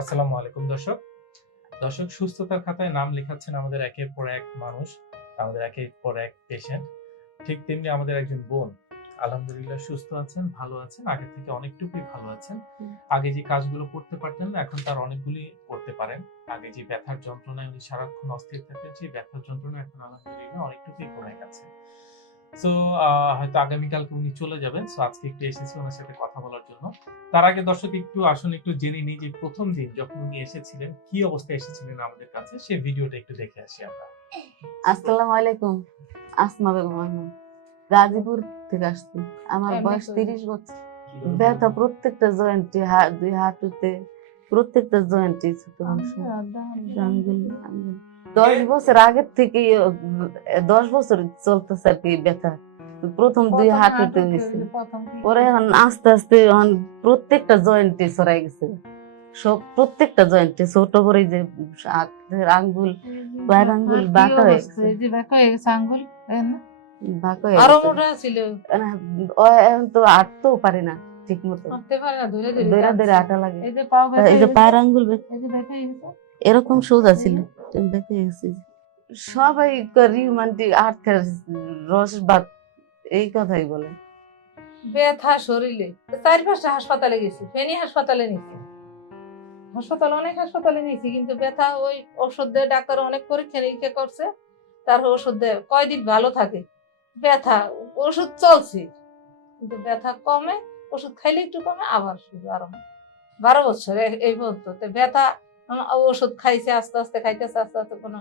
আসসালামু আলাইকুম দর্শক। দর্শক সুস্থতার খাতায় নাম লেখাচ্ছেন আমাদের একের পর এক মানুষ আমাদের একের পর এক পেশেন্ট ঠিক তেমনি আমাদের একজন বোন। আলহামদুলিল্লাহ সুস্থ আছেন ভালো আছেন আগে থেকে অনেকটুকুই ভালো আছেন। আগে যে কাজগুলো করতে পারতেন না এখন তার অনেকগুলি করতে পারেন। আগে যে ব্যথার যন্ত্রণায় উনি সারাক্ষণ অস্থির থাকতেন সেই ব্যথার যন্ত্রণা এখন আলহামদুলিল্লাহ অনেকটুকুই কমে গেছে। তো হয়তো আগামীকালকে উনি চলে যাবেন। সো আজকে একটু এসেছি ওনার সাথে কথা বলার জন্য। তার আগে দর্শক একটু আসলে একটু জেনে নিই যে প্রথম দিন যখন উনি এসেছিলেন কি অবস্থায় এসেছিলেন আমাদের কাছে সেই ভিডিওটা একটু দেখে আসি আমরা। আসসালামু আলাইকুম। আসমা বেগম আমি গাজীপুর থেকে আসছি। আমার বয়স? তিরিশ বছর। ব্যথা প্রত্যেকটা জয়েন্টে দুই হাঁটুতে প্রত্যেকটা জয়েন্টে ছোট অংশ। আঙ্গুল আঙ্গুল দশ বছর আগের থেকে দশ বছর চলতেছে আর কি ব্যথা। প্রথম দুই হাঁটুতে হয়েছে। পরে এখন আস্তে আস্তে এখন প্রত্যেকটা জয়েন্টে ছড়াই গেছে। সব প্রত্যেকটা জয়েন্টে ছোট করে যে হাতের আঙ্গুল পায়ের আঙ্গুল বাঁকা হয়ে গেছে। বাঁকা হয়ে গেছে আঙ্গুল বাঁকা হয়ে গেছে। ছিল। ও এখন তো আটতেও পারে না। ঠিক মতো ধরে ধরে আটা লাগে। এই যে পায়ের আঙ্গুল। এরকম সোজা ছিল দেখে গেছি সবাই রিউমান্টিক আটকার রস এই কথাই বলে। ব্যথা শরীরে। চার পাঁচটা হাসপাতালে গেছি ফেনী হাসপাতালে নিছি। হাসপাতাল অনেক হাসপাতালে নিছি কিন্তু ব্যথা ওই ওষুধ দিয়ে ডাক্তার অনেক পরীক্ষা নিরীক্ষা করছে তার ওষুধ দেয় কয়দিন ভালো থাকে। ব্যথা ওষুধ চলছে কিন্তু ব্যথা কমে ওষুধ খাইলে একটু কমে, আবার শুরু আরম্ভ। বারো বছর এই পর্যন্ত। তো ব্যথা ওষুধ খাইছে, আস্তে আস্তে খাইতেছে, আস্তে আস্তে কোনো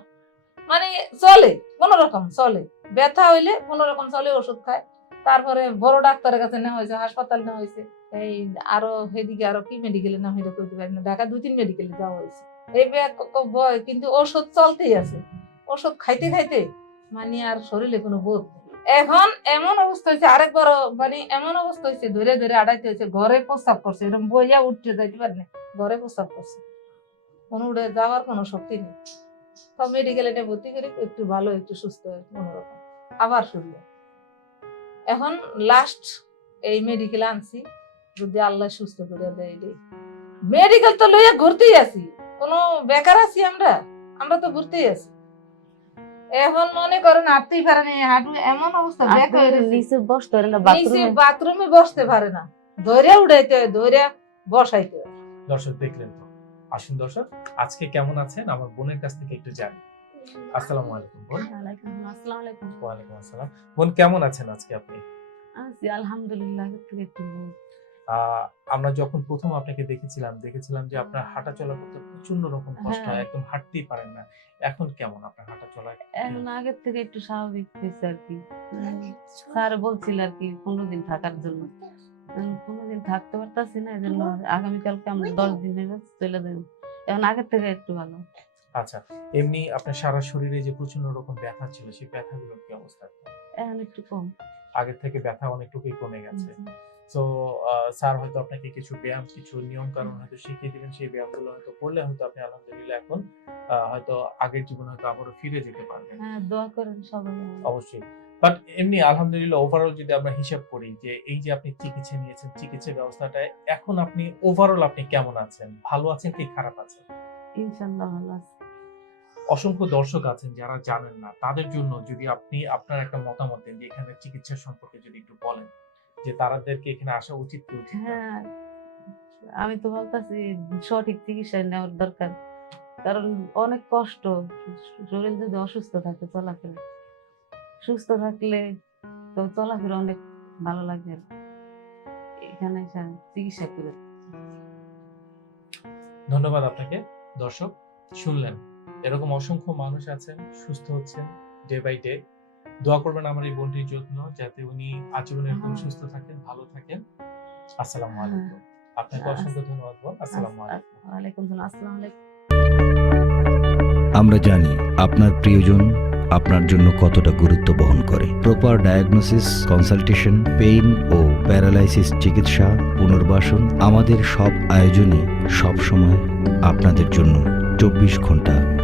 মানে চলে, কোন রকম চলে। ব্যথা হইলে কোন রকম চলে, ওষুধ খায়। তারপরে বড় ডাক্তারের কাছে নেওয়া হয়েছে, হাসপাতাল নেওয়া হয়েছে। এই আরও সেদিকে আরও কি মেডিকেলে নেওয়া হইলে কইতে পারি না ঢাকা দুই তিন মেডিকেলে যাওয়া হয়েছে। এই ব্যাগ বয়, কিন্তু ওষুধ চলতেই আছে। ওষুধ খাইতে খাইতে মানে আর শরীরে কোনো বোধ নেই। এখন এমন অবস্থা হয়েছে আরেকবার মানে এমন অবস্থা হয়েছে, ধরে ধরে আড়াইতে হয়েছে, ঘরে প্রস্তাব করছে এরকম বইয়া উঠতে যাইতে পারে ঘরে প্রস্তাব করছে। কোনো উঠে যাওয়ার কোনো শক্তি নেই। সব মেডিকেলে নিয়ে ভর্তি করে একটু ভালো, একটু সুস্থ কোনোরকম আবার শুরু। এখন লাস্ট এই মেডিকেল আনছি, যদি আল্লাহ সুস্থ করে দেয় এটাই। মেডিকেল তো লইয়া ঘুরতেই আছি, কোনো বেকার আছি আমরা আমরা তো ঘুরতেই আছি। এখন মনে করেন হাঁটতেই পারে না হাঁটু এমন অবস্থা ব্যাক হয়ে গেছে নিচে বসতে পারে না নিচে বাথরুমে বাথরুমে বসতে পারে না। ধরে উঠাইতে হয় ধরে বসাইতে দর্শক দেখলেন তো? আসুন দর্শক আজকে কেমন আছেন? আমার বোনের কাছ থেকে একটু জানি। আসসালামু আলাইকুম বোন। আসসালামু। আলাইকুম ওয়ালাইকুম আসসালাম। বোন কেমন আছেন আজকে আপনি? আছি আলহামদুলিল্লাহ একটু। আহ, আমরা যখন প্রথম আপনাকে দেখেছিলাম দেখেছিলাম যে আপনার হাঁটা চলা করতে প্রচণ্ড রকম কষ্ট হয় হ্যাঁ। একদম হাঁটতেই পারেন না। এখন কেমন আপনার হাঁটা চলা এখন আগের থেকে একটু স্বাভাবিক হয়েছে আর কি। স্যার বলছিল আর কি পনেরো দিন থাকার জন্য। এখন পনেরো দিন থাকতে পারতাছি না এই জন্য আগামীকালকে আমরা দশ দিন হয়ে চলে যাব। এখন আগের থেকে একটু ভালো। আচ্ছা এমনি আপনার সারা শরীরে যে প্রচণ্ড রকম ব্যথা ছিল সেই ব্যথাগুলোর কি অবস্থা? এখন একটু কম। আগের থেকে ব্যথা অনেকটুকুই কমে গেছে। তো স্যার হয়তো আপনাকে কিছু ব্যায়াম কিছু নিয়ম কানুন হয়তো শিখিয়ে দিবেন সেই ব্যায়ামগুলো হয়তো করলে হয়তো আপনি আলহামদুলিল্লাহ এখন হয়তো আগের জীবন হয়তো আবারও ফিরে যেতে পারবেন। হ্যাঁ দোয়া করেন সবাই অবশ্যই। বাট এমনি আলহামদুলিল্লাহ ওভারঅল যদি আমরা হিসাব করি যে এই যে আপনি চিকিৎসা নিয়েছেন চিকিৎসা ব্যবস্থাটা এখন আপনি ওভারঅল আপনি কেমন আছেন? ভালো আছেন কি খারাপ আছেন? ইনশাল্লাহ ভালো আছে। অসংখ্য দর্শক আছেন যারা জানেন না তাদের জন্য যদি আপনি আপনার একটা মতামত দেন যে এখানে চিকিৎসা সম্পর্কে যদি একটু বলেন। যে তাদেরকে এখানে আসা উচিত হ্যাঁ আমি তো বলতেছি সঠিক চিকিৎসা নেওয়ার দরকার। কারণ অনেক কষ্ট শরীর যদি অসুস্থ থাকে চলাফেরা। সুস্থ থাকলে তো চলাফেরা অনেক ভালো লাগে। এখানে চিকিৎসা করে ধন্যবাদ আপনাকে। দর্শক শুনলেন। এরকম অসংখ্য মানুষ আছেন সুস্থ হচ্ছেন ডে বাই ডে দোয়া করবেন আমার এই বোনটির জন্য যাতে উনি আজীবন এরকম। সুস্থ থাকেন ভালো থাকেন। আসসালামু আলাইকুম। আপনাকে অসংখ্য ধন্যবাদ আসসালামু আলাইকুম। ওয়ালাইকুম সালাম আলাইকুম। আমরা জানি আপনার প্রিয়জন আপনার জন্য কতটা গুরুত্ব বহন করে। প্রপার ডায়াগনোসিস কনসালটেশন পেইন ও প্যারালাইসিস চিকিৎসা পুনর্বাসন আমাদের সব আয়োজনই সব সময় আপনাদের জন্য চব্বিশ ঘণ্টা